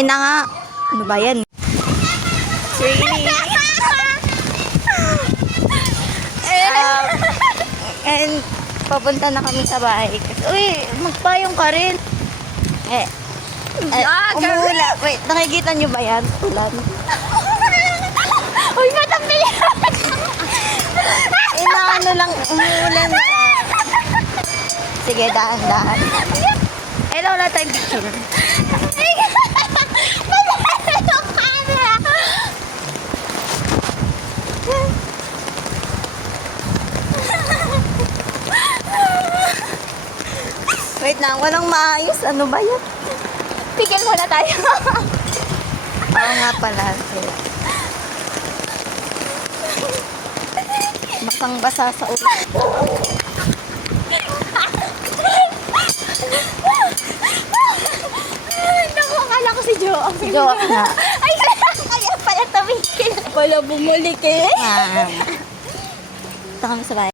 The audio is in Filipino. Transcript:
Ayun na nga. Ano ba yan? Sige. And papunta na kami sa bahay. Uy, magpayong ka rin. Umuula. Wait, nakikita nyo ba yan? Ulan. Uy, matambi yan! Inaano lang, umuulan. Sige, dahan-dahan. Ay, wala tayong picture. Wait lang, walang maayos. Ano ba yan? Pigil muna tayo. Oo nga pala. Basang-basa sa ulo. Naku, akala ko si Joe. Si Joe na. Ay, kaya pala tumigil. Pala bumalik eh. Ito kami sa bahay.